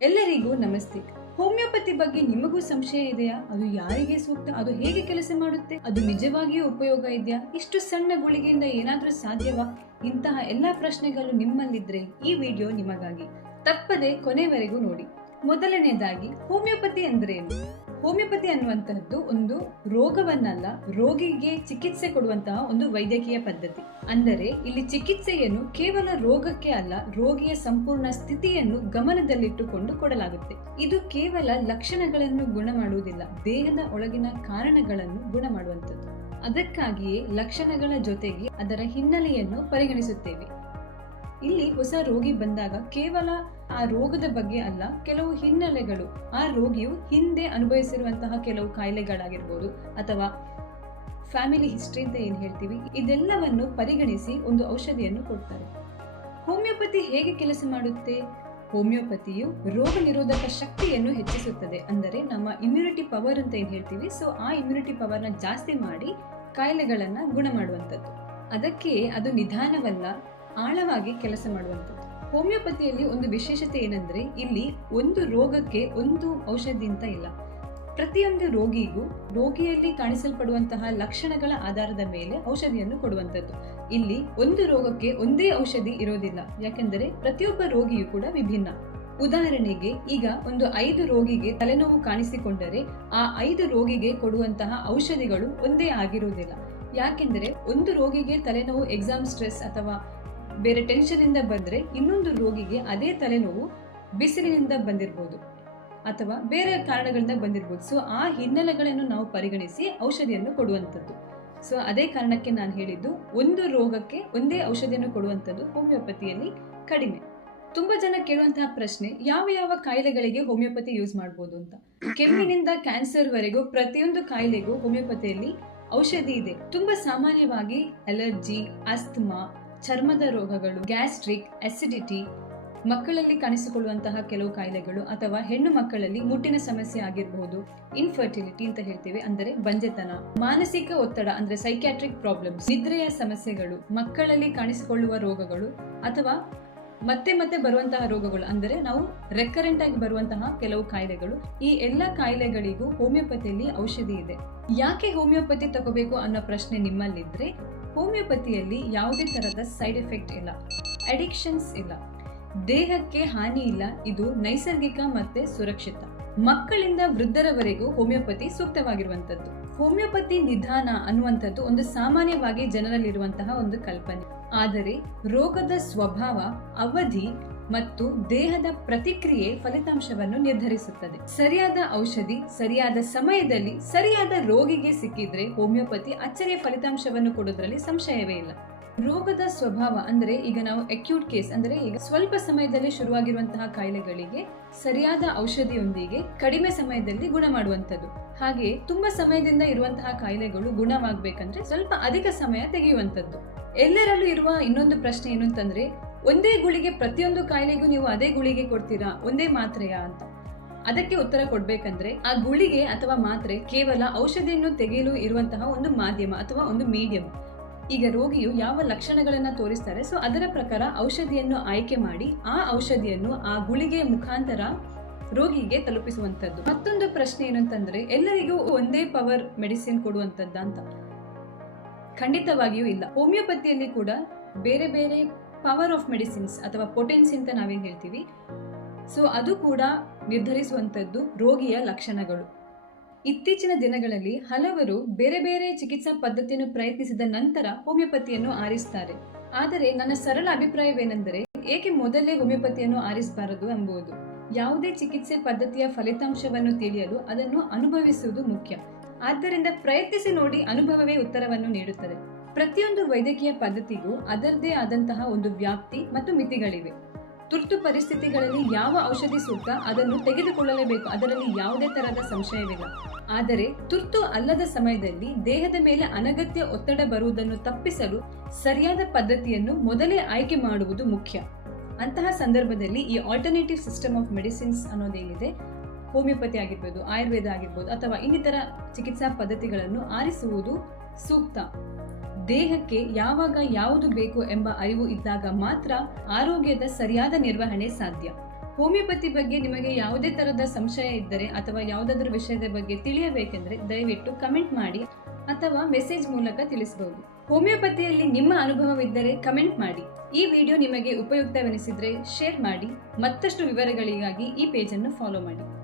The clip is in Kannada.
ಎಲ್ಲರಿಗೂ ನಮಸ್ತೆ. ಹೋಮಿಯೋಪತಿ ಬಗ್ಗೆ ನಿಮಗೂ ಸಂಶಯ ಇದೆಯಾ? ಅದು ಯಾರಿಗೆ ಸೂಕ್ತ? ಅದು ಹೇಗೆ ಕೆಲಸ ಮಾಡುತ್ತೆ? ಅದು ನಿಜವಾಗಿಯೂ ಉಪಯೋಗ ಇದೆಯಾ? ಇಷ್ಟು ಸಣ್ಣ ಗುಳಿಗೆಯಿಂದ ಏನಾದ್ರೂ ಸಾಧ್ಯವಾ? ಇಂತಹ ಎಲ್ಲಾ ಪ್ರಶ್ನೆಗಳು ನಿಮ್ಮಲ್ಲಿದ್ರೆ ಈ ವಿಡಿಯೋ ನಿಮಗಾಗಿ. ತಪ್ಪದೆ ಕೊನೆವರೆಗೂ ನೋಡಿ. ಮೊದಲನೇದಾಗಿ, ಹೋಮಿಯೋಪತಿ ಅಂದ್ರೇನು? ಹೋಮಿಯೋಪತಿ ಅನ್ನುವಂತಹದ್ದು ಒಂದು ರೋಗವನ್ನಲ್ಲ, ರೋಗಿಗೆ ಚಿಕಿತ್ಸೆ ಕೊಡುವಂತಹ ಒಂದು ವೈದ್ಯಕೀಯ ಪದ್ಧತಿ. ಅಂದರೆ ಇಲ್ಲಿ ಚಿಕಿತ್ಸೆಯನ್ನು ಕೇವಲ ರೋಗಕ್ಕೆ ಅಲ್ಲ, ರೋಗಿಯ ಸಂಪೂರ್ಣ ಸ್ಥಿತಿಯನ್ನು ಗಮನದಲ್ಲಿಟ್ಟುಕೊಂಡು ಕೊಡಲಾಗುತ್ತೆ. ಇದು ಕೇವಲ ಲಕ್ಷಣಗಳನ್ನು ಗುಣ ಮಾಡುವುದಿಲ್ಲ, ದೇಹದ ಒಳಗಿನ ಕಾರಣಗಳನ್ನು ಗುಣ ಮಾಡುವಂಥದ್ದು. ಅದಕ್ಕಾಗಿಯೇ ಲಕ್ಷಣಗಳ ಜೊತೆಗೆ ಅದರ ಹಿನ್ನೆಲೆಯನ್ನು ಪರಿಗಣಿಸುತ್ತೇವೆ. ಇಲ್ಲಿ ಹೊಸ ರೋಗಿ ಬಂದಾಗ ಕೇವಲ ಆ ರೋಗದ ಬಗ್ಗೆ ಅಲ್ಲ, ಕೆಲವು ಹಿನ್ನೆಲೆಗಳು, ಆ ರೋಗಿಯು ಹಿಂದೆ ಅನುಭವಿಸಿರುವಂತಹ ಕೆಲವು ಕಾಯಿಲೆಗಳಾಗಿರ್ಬೋದು ಅಥವಾ ಫ್ಯಾಮಿಲಿ ಹಿಸ್ಟ್ರಿ ಅಂತ ಏನ್ ಹೇಳ್ತೀವಿ, ಇದೆಲ್ಲವನ್ನು ಪರಿಗಣಿಸಿ ಒಂದು ಔಷಧಿಯನ್ನು ಕೊಡ್ತಾರೆ. ಹೋಮಿಯೋಪತಿ ಹೇಗೆ ಕೆಲಸ ಮಾಡುತ್ತೆ? ಹೋಮಿಯೋಪತಿಯು ರೋಗ ನಿರೋಧಕ ಶಕ್ತಿಯನ್ನು ಹೆಚ್ಚಿಸುತ್ತದೆ. ಅಂದರೆ ನಮ್ಮ ಇಮ್ಯುನಿಟಿ ಪವರ್ ಅಂತ ಏನ್ ಹೇಳ್ತೀವಿ, ಸೊ ಆ ಇಮ್ಯುನಿಟಿ ಪವರ್ನ ಜಾಸ್ತಿ ಮಾಡಿ ಕಾಯಿಲೆಗಳನ್ನ ಗುಣ ಮಾಡುವಂಥದ್ದು. ಅದಕ್ಕೆ ಅದು ನಿಧಾನವಲ್ಲ, ಆಳವಾಗಿ ಕೆಲಸ ಮಾಡುವಂಥದ್ದು. ಹೋಮಿಯೋಪತಿಯಲ್ಲಿ ಒಂದು ವಿಶೇಷತೆ ಏನಂದ್ರೆ, ಇಲ್ಲಿ ಒಂದು ರೋಗಕ್ಕೆ ಒಂದು ಔಷಧಿ ಅಂತ ಇಲ್ಲ. ಪ್ರತಿಯೊಂದು ರೋಗಿಗೂ ರೋಗಿಯಲ್ಲಿ ಕಾಣಿಸಲ್ಪಡುವಂತಹ ಲಕ್ಷಣಗಳ ಆಧಾರದ ಮೇಲೆ ಔಷಧಿಯನ್ನು ಕೊಡುವಂಥದ್ದು. ಇಲ್ಲಿ ಒಂದು ರೋಗಕ್ಕೆ ಒಂದೇ ಔಷಧಿ ಇರೋದಿಲ್ಲ, ಯಾಕೆಂದರೆ ಪ್ರತಿಯೊಬ್ಬ ರೋಗಿಯೂ ಕೂಡ ವಿಭಿನ್ನ. ಉದಾಹರಣೆಗೆ, ಈಗ ಒಂದು 5 ರೋಗಿಗೆ ತಲೆನೋವು ಕಾಣಿಸಿಕೊಂಡರೆ ಆ 5 ರೋಗಿಗೆ ಕೊಡುವಂತಹ ಔಷಧಿಗಳು ಒಂದೇ ಆಗಿರುವುದಿಲ್ಲ. ಯಾಕೆಂದರೆ ಒಂದು ರೋಗಿಗೆ ತಲೆನೋವು ಎಕ್ಸಾಮ್ ಸ್ಟ್ರೆಸ್ ಅಥವಾ ಬೇರೆ ಟೆನ್ಷನ್ ಇಂದ ಬಂದ್ರೆ, ಇನ್ನೊಂದು ರೋಗಿಗೆ ಅದೇ ತಲೆನೋವು ಬಿಸಿಲಿನಿಂದ ಬಂದಿರಬಹುದು ಅಥವಾ ಬೇರೆ ಕಾರಣಗಳಿಂದ ಬಂದಿರಬಹುದು. ಸೊ ಆ ಹಿನ್ನೆಲೆಗಳನ್ನು ನಾವು ಪರಿಗಣಿಸಿ ಔಷಧಿಯನ್ನು ಕೊಡುವಂಥದ್ದು. ಸೊ ಅದೇ ಕಾರಣಕ್ಕೆ ನಾನು ಹೇಳಿದ್ದು, ಒಂದು ರೋಗಕ್ಕೆ ಒಂದೇ ಔಷಧಿಯನ್ನು ಕೊಡುವಂಥದ್ದು ಹೋಮಿಯೋಪತಿಯಲ್ಲಿ ಕಡಿಮೆ. ತುಂಬಾ ಜನ ಕೇಳುವಂತಹ ಪ್ರಶ್ನೆ, ಯಾವ ಯಾವ ಕಾಯಿಲೆಗಳಿಗೆ ಹೋಮಿಯೋಪತಿ ಯೂಸ್ ಮಾಡಬಹುದು ಅಂತ. ಕೆಮ್ಮಿನಿಂದ ಕ್ಯಾನ್ಸರ್ ವರೆಗೂ ಪ್ರತಿಯೊಂದು ಕಾಯಿಲೆಗೂ ಹೋಮಿಯೋಪತಿಯಲ್ಲಿ ಔಷಧಿ ಇದೆ. ತುಂಬಾ ಸಾಮಾನ್ಯವಾಗಿ ಅಲರ್ಜಿ, ಆಸ್ತಮಾ, ಚರ್ಮದ ರೋಗಗಳು, ಗ್ಯಾಸ್ಟ್ರಿಕ್, ಅಸಿಡಿಟಿ, ಮಕ್ಕಳಲ್ಲಿ ಕಾಣಿಸಿಕೊಳ್ಳುವಂತಹ ಕೆಲವು ಕಾಯಿಲೆಗಳು ಅಥವಾ ಹೆಣ್ಣು ಮಕ್ಕಳಲ್ಲಿ ಮುಟ್ಟಿನ ಸಮಸ್ಯೆ ಆಗಿರಬಹುದು, ಇನ್ಫರ್ಟಿಲಿಟಿ ಅಂತ ಹೇಳ್ತೇವೆ, ಅಂದರೆ ಬಂಜೆತನ, ಮಾನಸಿಕ ಒತ್ತಡ ಅಂದ್ರೆ ಸೈಕ್ಯಾಟ್ರಿಕ್ ಪ್ರಾಬ್ಲಮ್ಸ್, ನಿದ್ರೆಯ ಸಮಸ್ಯೆಗಳು, ಮಕ್ಕಳಲ್ಲಿ ಕಾಣಿಸಿಕೊಳ್ಳುವ ರೋಗಗಳು ಅಥವಾ ಮತ್ತೆ ಮತ್ತೆ ಬರುವಂತಹ ರೋಗಗಳು, ಅಂದರೆ ನಾವು ರೆಕರೆಂಟ್ ಆಗಿ ಬರುವಂತಹ ಕೆಲವು ಕಾಯಿಲೆಗಳು. ಈ ಎಲ್ಲ ಕಾಯಿಲೆಗಳಿಗೂ ಹೋಮಿಯೋಪತಿಯಲ್ಲಿ ಔಷಧಿ ಇದೆ. ಯಾಕೆ ಹೋಮಿಯೋಪತಿ ತಗೋಬೇಕು ಅನ್ನೋ ಪ್ರಶ್ನೆ ನಿಮ್ಮಲ್ಲಿದ್ರೆ, ಹೋಮಿಯೋಪತಿಯಲ್ಲಿ ಯಾವುದೇ ತರಹದ ಸೈಡ್ ಎಫೆಕ್ಟ್ ಇಲ್ಲ, ಅಡಿಕ್ಷನ್ಸ್ ಇಲ್ಲ, ದೇಹಕ್ಕೆ ಹಾನಿ ಇಲ್ಲ, ಇದು ನೈಸರ್ಗಿಕ ಮತ್ತೆ ಸುರಕ್ಷಿತ. ಮಕ್ಕಳಿಂದ ವೃದ್ಧರವರೆಗೂ ಹೋಮಿಯೋಪತಿ ಸೂಕ್ತವಾಗಿರುವಂತದ್ದು. ಹೋಮಿಯೋಪತಿ ನಿಧಾನ ಅನ್ನುವಂಥದ್ದು ಒಂದು ಸಾಮಾನ್ಯವಾಗಿ ಜನರಲ್ಲಿರುವಂತಹ ಒಂದು ಕಲ್ಪನೆ. ಆದರೆ ರೋಗದ ಸ್ವಭಾವ, ಅವಧಿ ಮತ್ತು ದೇಹದ ಪ್ರತಿಕ್ರಿಯೆ ಫಲಿತಾಂಶವನ್ನು ನಿರ್ಧರಿಸುತ್ತದೆ. ಸರಿಯಾದ ಔಷಧಿ ಸರಿಯಾದ ಸಮಯದಲ್ಲಿ ಸರಿಯಾದ ರೋಗಿಗೆ ಸಿಕ್ಕಿದ್ರೆ ಹೋಮಿಯೋಪತಿ ಅಚ್ಚರಿಯ ಫಲಿತಾಂಶವನ್ನು ಕೊಡೋದ್ರಲ್ಲಿ ಸಂಶಯವೇ ಇಲ್ಲ. ರೋಗದ ಸ್ವಭಾವ ಅಂದ್ರೆ, ಈಗ ನಾವು ಅಕ್ಯೂಟ್ ಕೇಸ್ ಅಂದ್ರೆ ಈಗ ಸ್ವಲ್ಪ ಸಮಯದಲ್ಲಿ ಶುರುವಾಗಿರುವಂತಹ ಕಾಯಿಲೆಗಳಿಗೆ ಸರಿಯಾದ ಔಷಧಿಯೊಂದಿಗೆ ಕಡಿಮೆ ಸಮಯದಲ್ಲಿ ಗುಣ ಮಾಡುವಂಥದ್ದು. ಹಾಗೆ ತುಂಬಾ ಸಮಯದಿಂದ ಇರುವಂತಹ ಕಾಯಿಲೆಗಳು ಗುಣವಾಗಬೇಕಂದ್ರೆ ಸ್ವಲ್ಪ ಅಧಿಕ ಸಮಯ ತೆಗೆಯುವಂಥದ್ದು. ಎಲ್ಲರಲ್ಲೂ ಇರುವ ಇನ್ನೊಂದು ಪ್ರಶ್ನೆ ಏನು ಅಂತಂದ್ರೆ, ಒಂದೇ ಗುಳಿಗೆ ಪ್ರತಿಯೊಂದು ಕಾಯಿಲೆಗೂ ನೀವು ಅದೇ ಗುಳಿಗೆ ಕೊಡ್ತೀರಾ, ಒಂದೇ ಮಾತ್ರೆಯಾ ಅಂತ. ಅದಕ್ಕೆ ಉತ್ತರ ಕೊಡ್ಬೇಕಂದ್ರೆ, ಆ ಗುಳಿಗೆ ಅಥವಾ ಮಾತ್ರೆ ಕೇವಲ ಔಷಧಿಯನ್ನು ತೆಗೆಯಲು ಇರುವಂತಹ ಒಂದು ಮಾಧ್ಯಮ ಅಥವಾ ಒಂದು ಮೀಡಿಯಂ. ಈಗ ರೋಗಿಯು ಯಾವ ಲಕ್ಷಣಗಳನ್ನ ತೋರಿಸ್ತಾರೆ, ಸೊ ಅದರ ಪ್ರಕಾರ ಔಷಧಿಯನ್ನು ಆಯ್ಕೆ ಮಾಡಿ ಆ ಔಷಧಿಯನ್ನು ಆ ಗುಳಿಗೆಯ ಮುಖಾಂತರ ರೋಗಿಗೆ ತಲುಪಿಸುವಂತದ್ದು. ಮತ್ತೊಂದು ಪ್ರಶ್ನೆ ಏನು ಅಂತಂದ್ರೆ, ಎಲ್ಲರಿಗೂ ಒಂದೇ ಪವರ್ ಮೆಡಿಸಿನ್ ಕೊಡುವಂತದ್ದ ಅಂತ. ಖಂಡಿತವಾಗಿಯೂ ಇಲ್ಲ. ಹೋಮಿಯೋಪತಿಯಲ್ಲಿ ಕೂಡ ಬೇರೆ ಬೇರೆ ಪವರ್ ಆಫ್ ಮೆಡಿಸಿನ್ಸ್ ಅಥವಾ ಪೊಟೆನ್ಸಿ ಅಂತ ನಾವೇನ್ ಹೇಳ್ತೀವಿ, ಸೊ ಅದು ಕೂಡ ನಿರ್ಧರಿಸುವಂತದ್ದು ರೋಗಿಯ ಲಕ್ಷಣಗಳು. ಇತ್ತೀಚಿನ ದಿನಗಳಲ್ಲಿ ಹಲವರು ಬೇರೆ ಬೇರೆ ಚಿಕಿತ್ಸಾ ಪದ್ಧತಿಯನ್ನು ಪ್ರಯತ್ನಿಸಿದ ನಂತರ ಹೋಮಿಯೋಪತಿಯನ್ನು ಆರಿಸ್ತಾರೆ. ಆದರೆ ನನ್ನ ಸರಳ ಅಭಿಪ್ರಾಯವೇನೆಂದರೆ, ಏಕೆ ಮೊದಲೇ ಹೋಮಿಯೋಪತಿಯನ್ನು ಆರಿಸಬಾರದು ಎಂಬುದು. ಯಾವುದೇ ಚಿಕಿತ್ಸೆ ಪದ್ಧತಿಯ ಫಲಿತಾಂಶವನ್ನು ತಿಳಿಯಲು ಅದನ್ನು ಅನುಭವಿಸುವುದು ಮುಖ್ಯ. ಆದ್ದರಿಂದ ಪ್ರಯತ್ನಿಸಿ ನೋಡಿ, ಅನುಭವವೇ ಉತ್ತರವನ್ನು ನೀಡುತ್ತದೆ. ಪ್ರತಿಯೊಂದು ವೈದ್ಯಕೀಯ ಪದ್ಧತಿಗೂ ಅದರದೇ ಆದಂತಹ ಒಂದು ವ್ಯಾಪ್ತಿ ಮತ್ತು ಮಿತಿಗಳಿವೆ. ತುರ್ತು ಪರಿಸ್ಥಿತಿಗಳಲ್ಲಿ ಯಾವ ಔಷಧಿ ಸೂಕ್ತ ಅದನ್ನು ತೆಗೆದುಕೊಳ್ಳಲೇಬೇಕು, ಅದರಲ್ಲಿ ಯಾವುದೇ ತರಹದ ಸಂಶಯವಿಲ್ಲ. ಆದರೆ ತುರ್ತು ಅಲ್ಲದ ಸಮಯದಲ್ಲಿ ದೇಹದ ಮೇಲೆ ಅನಗತ್ಯ ಒತ್ತಡ ಬರುವುದನ್ನು ತಪ್ಪಿಸಲು ಸರಿಯಾದ ಪದ್ಧತಿಯನ್ನು ಮೊದಲೇ ಆಯ್ಕೆ ಮಾಡುವುದು ಮುಖ್ಯ. ಅಂತಹ ಸಂದರ್ಭದಲ್ಲಿ ಈ ಆಲ್ಟರ್ನೇಟಿವ್ ಸಿಸ್ಟಮ್ ಆಫ್ ಮೆಡಿಸಿನ್ಸ್ ಅನ್ನೋದೇನಿದೆ, ಹೋಮಿಯೋಪತಿ ಆಗಿರ್ಬೋದು, ಆಯುರ್ವೇದ ಆಗಿರ್ಬೋದು ಅಥವಾ ಇನ್ನಿತರ ಚಿಕಿತ್ಸಾ ಪದ್ಧತಿಗಳನ್ನು ಆರಿಸುವುದು ಸೂಕ್ತ. ದೇಹಕ್ಕೆ ಯಾವಾಗ ಯಾವುದು ಬೇಕು ಎಂಬ ಅರಿವು ಇದ್ದಾಗ ಮಾತ್ರ ಆರೋಗ್ಯದ ಸರಿಯಾದ ನಿರ್ವಹಣೆ ಸಾಧ್ಯ. ಹೋಮಿಯೋಪತಿ ಬಗ್ಗೆ ನಿಮಗೆ ಯಾವುದೇ ತರಹದ ಸಂಶಯ ಇದ್ದರೆ ಅಥವಾ ಯಾವುದಾದ್ರೂ ವಿಷಯದ ಬಗ್ಗೆ ತಿಳಿಯಬೇಕೆಂದರೆ ದಯವಿಟ್ಟು ಕಮೆಂಟ್ ಮಾಡಿ ಅಥವಾ ಮೆಸೇಜ್ ಮೂಲಕ ತಿಳಿಸಬಹುದು. ಹೋಮಿಯೋಪತಿಯಲ್ಲಿ ನಿಮ್ಮ ಅನುಭವವಿದ್ದರೆ ಕಮೆಂಟ್ ಮಾಡಿ. ಈ ವಿಡಿಯೋ ನಿಮಗೆ ಉಪಯುಕ್ತವೆನಿಸಿದ್ರೆ ಶೇರ್ ಮಾಡಿ. ಮತ್ತಷ್ಟು ವಿವರಗಳಿಗಾಗಿ ಈ ಪೇಜ್ ಅನ್ನು ಫಾಲೋ ಮಾಡಿ.